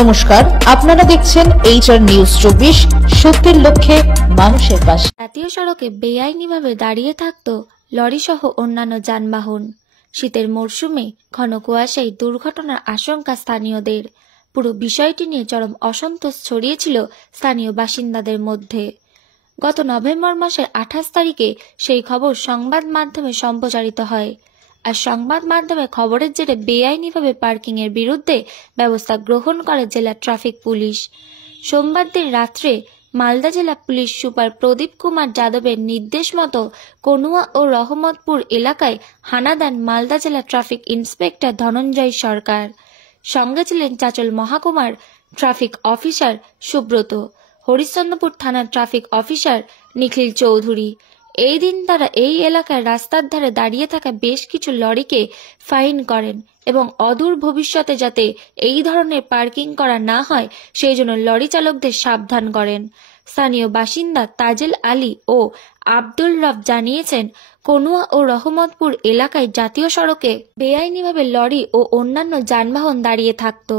নমস্কার, আপনারা দেখছেন HR নিউজ 24, সত্যের লক্ষ্যে মানুষের পাশে। জাতীয় সড়কে বেআইনিভাবে দাঁড়িয়ে থাকত লরি সহ অন্যান্য যানবাহন। শীতের মরশুমে ঘন কুয়াশায় দুর্ঘটনার আশঙ্কা স্থানীয়দের। পুরো বিষয়টি নিয়ে চরম অসন্তোষ ছড়িয়েছিল স্থানীয় বাসিন্দাদের মধ্যে। গত নভেম্বর মাসের 28 তারিখে সেই খবর সংবাদ মাধ্যমে সম্প্রচারিত হয়। আর সংবাদ মাধ্যমে খবরের জেরে বেআইনিভাবে পার্কিং এর বিরুদ্ধে ব্যবস্থা গ্রহণ করে জেলা ট্রাফিক পুলিশ। সোমবার দিন রাত্রে মালদা জেলা পুলিশ সুপার প্রদীপ কুমার যাদবের নির্দেশ মতো কনুয়া ও রহমতপুর এলাকায় হানা দেন মালদা জেলা ট্রাফিক ইন্সপেক্টর ধনঞ্জয় সরকার। সঙ্গে ছিলেন চাচল মহকুমার ট্রাফিক অফিসার সুব্রত, হরিশ্চন্দ্রপুর থানার ট্রাফিক অফিসার নিখিল চৌধুরী। এই দিন তারা এই এলাকার রাস্তার ধারে দাঁড়িয়ে থাকা বেশ কিছু লরিকে ফাইন করেন এবং অদূর ভবিষ্যতে যাতে এই ধরনের পার্কিং করা না হয় সেই জন্য লরি চালকদের সাবধান করেন। স্থানীয় বাসিন্দা তাজেল আলী ও আব্দুল রব জানিয়েছেন, কনুয়া ও রহমতপুর এলাকায় জাতীয় সড়কে বেআইনিভাবে লরি ও অন্যান্য যানবাহন দাঁড়িয়ে থাকত।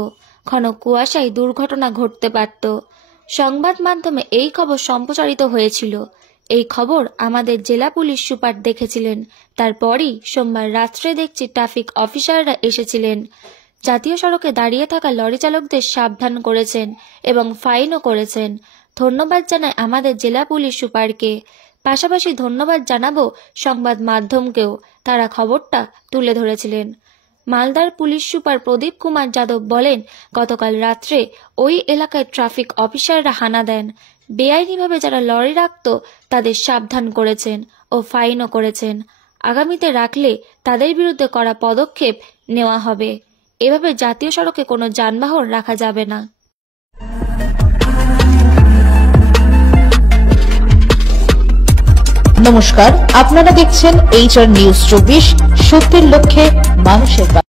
ঘন কুয়াশায় দুর্ঘটনা ঘটতে পারত। সংবাদ মাধ্যমে এই খবর সম্প্রচারিত হয়েছিল। এই খবর আমাদের জেলা পুলিশ সুপার দেখেছিলেন। তারপরই সোমবার রাত্রে দেখছি ট্রাফিক অফিসাররা এসেছিলেন। জাতীয় সড়কে দাঁড়িয়ে থাকা লরি চালকদের সাবধান করেছেন এবং ফাইনও করেছেন। ধন্যবাদ জানাই আমাদের জেলা পুলিশ সুপারকে। পাশাপাশি ধন্যবাদ জানাবো সংবাদ মাধ্যমকেও, তারা খবরটা তুলে ধরেছিলেন। মালদার পুলিশ সুপার প্রদীপ কুমার যাদব বলেন, গতকাল রাত্রে ওই এলাকায় ট্রাফিক অফিসাররা হানা দেন। বেআইনিভাবে যারা লরি রাখত তাদের সাবধান করেছেন ও ফাইনও করেছেন। আগামীতে রাখলে তাদের বিরুদ্ধে কড়া পদক্ষেপ নেওয়া হবে। এভাবে জাতীয় সড়কে কোনো যানবাহন রাখা যাবে না। নমস্কার, আপনারা দেখছেন HR নিউজ 24, সত্যের লক্ষ্যে মানুষের পাশে।